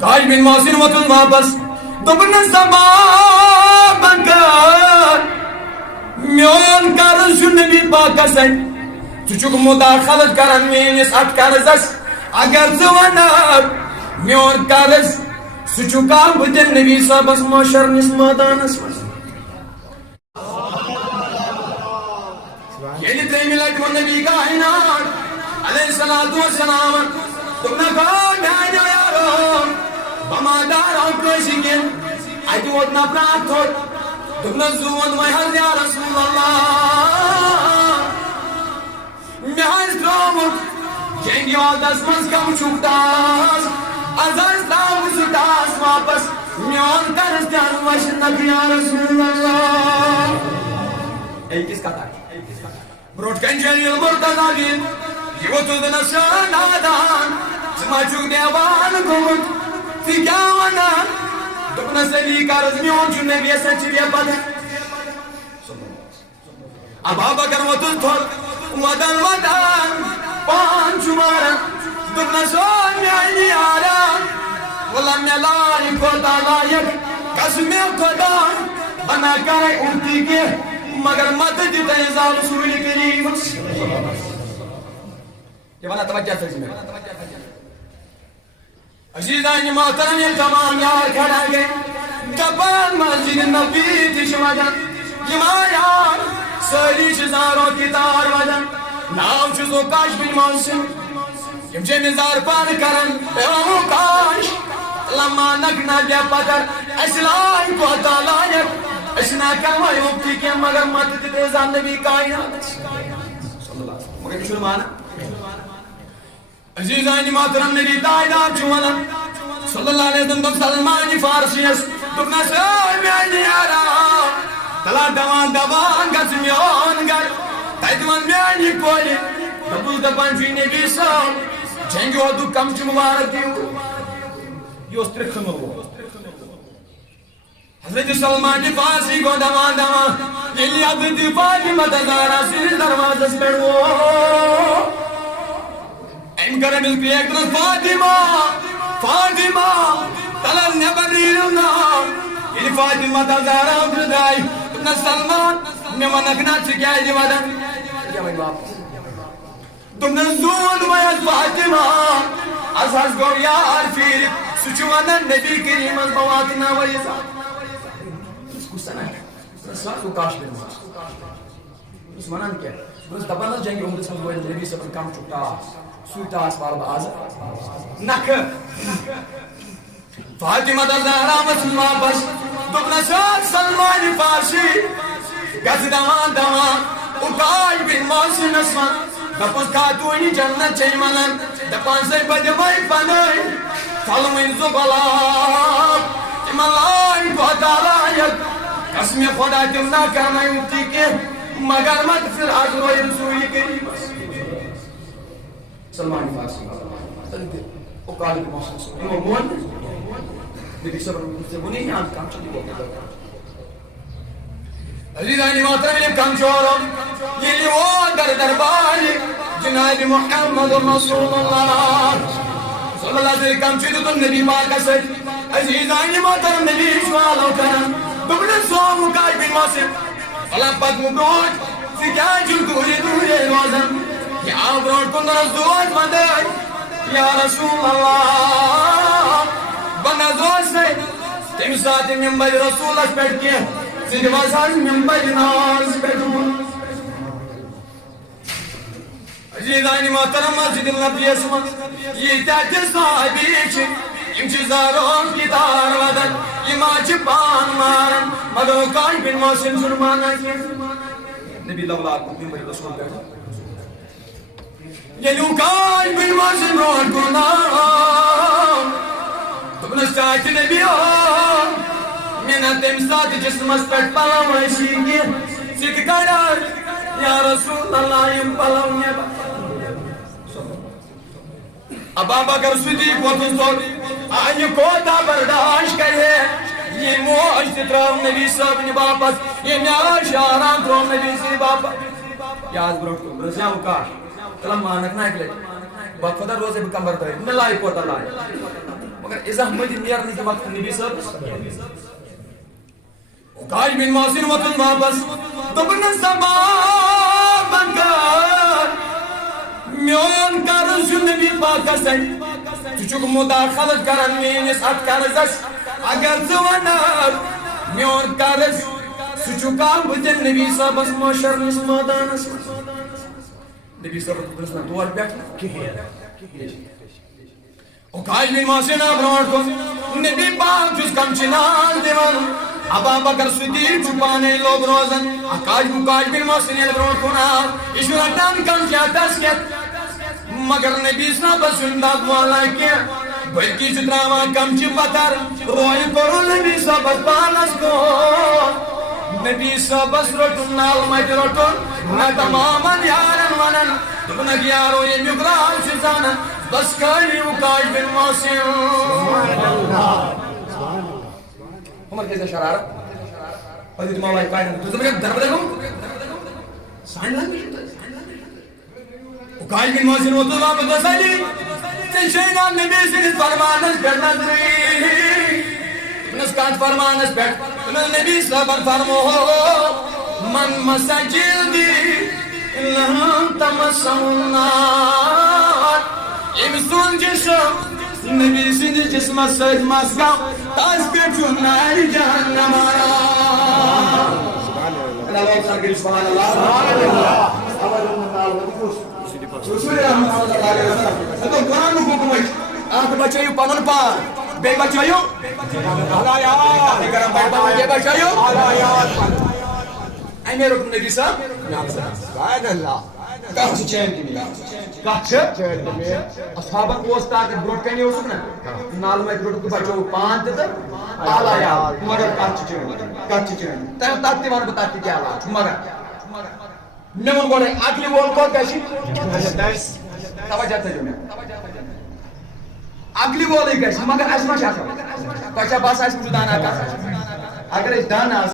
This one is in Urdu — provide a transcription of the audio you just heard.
کاش بن محسن وطن واپس دوپن سباب کر میون قرض چھ نبی پاکس ژٕ چھُکھ مداخلت کران میٲنِس اتھ قرضس اگر ژٕ ونکھ میون قرض سُہ چھُ کانٛہہ بہٕ دِمہٕ نبی صٲبس محشرنِس مٲدانس منٛز ییٚلہِ ترٛیٚیمہِ لٹہِ ووٚن نبی کائنات علیہ الصلوۃ والسلام دوٚپنکھ او میانیو یارو بہٕ ما دارو کٲنٛسہِ کِنۍ اتہِ ووت نفرا اکھ تھوٚد دوٚپنس ژٕ ووٚن وۄنۍ حظ یا رسول اللہ مےٚ حظ ترٛووُکھ جنگہِ عہدس منٛز کم چھُکھ ٹاس از حظ ترٛاوٕ ژٕ ٹاس واپس میون قرض تہِ حظ وسہِ نکھٕ یا رسول اللہ أکِس کتھ برونٛٹھ کنہِ چھُ ییٚلہِ مرتضیٰ دِن یہِ ووٚتھُس دوٚپنس نادان ژٕ ما چھُکھ دیوانہٕ گوٚمُت ژٕ کیٛاہ ونان دوٚپنس علی قرض میون چھُ نبیَس سۭتۍ چھِ مےٚ پتہ ابا بکر ووٚتھُس تھوٚد ودان ودان پان چھُ ماران دوٚپنس او میانہِ یارا وَلہ مےٚ لایق کوتاہ لایق قسمِ خۄدا بہٕ نہ کرے اُلٹی کینٛہہ مگر مدد دِتَے زال رسول کریٖمس یہ وَنان توجہ تھٲیزِ مےٚ عزیٖزانہِ محترم ییٚلہِ تمام یار کھڑا گٔے دپان مسجد نبی تہِ چھِ ودان یِم یار سٲری چھِ زارو کہِ تار ودان ناو چھُس بہٕ کاش بن محسن یِم چھِ نِثار پانہٕ کران او کاش لمانکھ نہ بے پتر اَسہِ لایق کوتاہ لایق أسۍ نہ کرو اُلٹی کینٛہہ مگر مدد دِتَے زال نبی کائناتس مگر یہِ چھُنہٕ مانان عزیٖزانہِ محترم نبی تعداد چھُ ونان صلی اللہ علیہ وسلم دوٚپ سلمانہِ فارسِیس دوٚپنس او میانہِ یارا تلا دوان دوان گژھ میون گرٕ تتہِ ون میانہِ کورِ دوٚپُس دپان چھُے نبی صٲب جنگہِ عہدُک قمچہٕ مُبارک دِیِو یہِ اوس ترٛکھنہٕ وول حضرت سلمان فارسی گوٚو دوان دوان ییٚلہِ حضرت فاطمہ زہرا سٕنٛدِس دروازس پٮ۪ٹھ ووت أمۍ کٔر أمِس بیگ دوٚپنس فاطمہ فاطمہ تلس نٮ۪بر نیٖرِو ناو ییٚلہِ فاطمہ زہرا اوترٕ درٛاے دوٚپنس سلمان مےٚ ونکھ نا ژٕ کیٛازِ ودان یہِ وۄنۍ واپس دوٚپنس زون وۄنۍ حظ فاطمہ از حظ گوٚو یار پھیٖرِتھ سُہ چھُ ونان نبی کریٖمس بہٕ واتناوے یہِ ذات کُس سنان سُہ حظ گوٚو کاش بن محسن بہٕ چھُس ونان کیٛاہ بہٕ چھُس دپان حظ جنگہِ عہدس منٛز وٲتۍ نبی صٲبن کم چھُکھ ٹاس سُے ٹاس والہٕ بہٕ آز نکھٕ فاطمہ زہرا ؤژھ واپس دوٚپنس او سلمان فارسی گژھ دوان دوان کاش بن محسنس ون دپُس خاتوٗنہِ جنت چھے ونان دپان سے بہٕ دِمے پنٕنۍ پھلوٕنۍ زٕ گۄلاب تِمن لایق کوتاہ لایق قسمِ خۄدا تِم نہ کرنَے اُلٹی کینٛہہ مگر مغفر حظ روزِ رسول کریٖمس سلمان فارسی اوقال محسن یِمو ووٚن نبی صٲبن ژےٚ ووٚنُے نہٕ از کم چھُ عزیٖزانہِ محترم ییٚلہِ کم چھُ اورُن ییٚلہِ ووت دربارِ جناب محمد رسول اللہ صلی اللہ علیہ وسلم کم چھُ دیُتُن نبی پاکس سۭتۍ عزیٖزانہِ محترم نبی سوالو کران دوٚپنس سومُکھ کاش بن محسن وَلہ پٔکمُو برونٛٹھ ژٕ کیٛازِ چھُکھ دوٗرے دوٗرے روزان یہِ آو برونٛٹھ کُن دوٚپنس دوس ودٲے یا رسول اللہ بہٕ نہ حظ اوسے تمہِ ساتہٕ ممبر رسوٗلس پٮ۪ٹھ کینٛہہ ژٕ دِوس حظ ممبر ناز پٮ۪ٹھ عزیٖزانہِ محترم مسجد نبویَس منٛز ییٖتیاہ تہِ صحابی چھِ یِم چھِ زارون کہِ تار ودان یِم حظ چھِ پان ماران مگر کاش بن محسن چھُنہٕ مانان کینٛہہ نبی لولاک ممبر رسوٗل پٮ۪ٹھ ییٚلہِ کاش بن محسن برونٛٹھ کُن آو دوٚپنس چاچہِ نبی او مےٚ نہ تمہِ ساتہٕ جسمس پٮ۪ٹھ پلو ٲسی کینٛہہ ژٕ تہِ کڑکھ یا رسول اللہ یِم پلو نٮ۪بر ابا بکر صدیق ووٚتھُس تھوٚد یہِ کوتاہ برداش کرِ یہِ موج تہِ ترٲو نبی صٲبنہِ باپتھ ییٚمہِ عٲش آرام ترٛوو نبی سٕنٛدِ باپتھ یہِ حظ برونٛٹھ کُن برس زیو کاش تلم مانکھ نہ اکہِ لٹہِ بہٕ خۄدا روزے بہٕ کمبر دٲرِتھ مےٚ لایق کوتاہ لایق مگر ازاحمت نیرنے کے وقت نبی صاحب کاش بن محسن وطن واپس دپن سباب کر میون قرض نبی پاکس ژٕ مداخلت کران میٲنِس اتھ قرضس اگر ژٕ ونکھ میون قرض سُہ چھُ کانٛہہ بہٕ دِمہٕ نبی صٲبس معاشرنس مٲدانس منٛز نبی صٲبس دوٚپنس نہ تور پٮ۪ٹھ نہٕ کِہیٖنۍ کاش بن محسن آو برونٛٹھ کُن نبی پاک چھُس کمچنان دِوان ابا بکر صدیق چھُ پانے لوگ روزان کاش بن محسن ییٚلہِ برونٛٹھ کُن آو یہِ چھُ رٹان کمچاتس کٮ۪تھ مگر نبی صٲبس چھُنہٕ دب والان کینٛہہ بلکہ چھُ تراوان کمچہِ پتھر رویہِ کوٚرُن نبی صٲبس پانس کُن نبی صٲبس روٚٹُن نالہٕ متہِ روٚٹُن نہ تمامن یارن ونان دوٚپنکھ یارو ییٚمیُک راز چھُ زانان بس کھٲلِو کاش بن محسن عمر کیسا شرارت حضرت مولا کائنات تو زبر دربدہ گم سائن لینگویج کاش بن محسن وہ تو واپس بسالی شیطان نبی سے فرمانس پہ نظری نس کات فرمانس پہ نبی صبر فرمو من مسجل دی لہم تمسن النار امسون جسم نبی سند جسم سید مسگا تاس پہ چنائی جہنم اللہ سبحان اللہ رسول اللہ صلی اللہ علیہ وسلم تو قرآن کو حکم ہے آپ بچائیو پنن پان بے بچائیو اللہ کرم بے بچائیو اے میرے حکم نبی صاحب سبحان اللہ کچھ چین کی کچھ اصحابن اوس تاکہ بروٹ کنی اوسک نا نال میں بروٹ کو بچو پان تے اعلی یار مگر کچھ چین تم تاتی ون بتاتی کیا حالات مگر میں من گوڑے اگلی وول کو کیسی توجہ تھا میں اگلی وول ہی کیسی مگر اس ما شاہ تھا بچہ باس اس کو دانا کا اگر اس دانا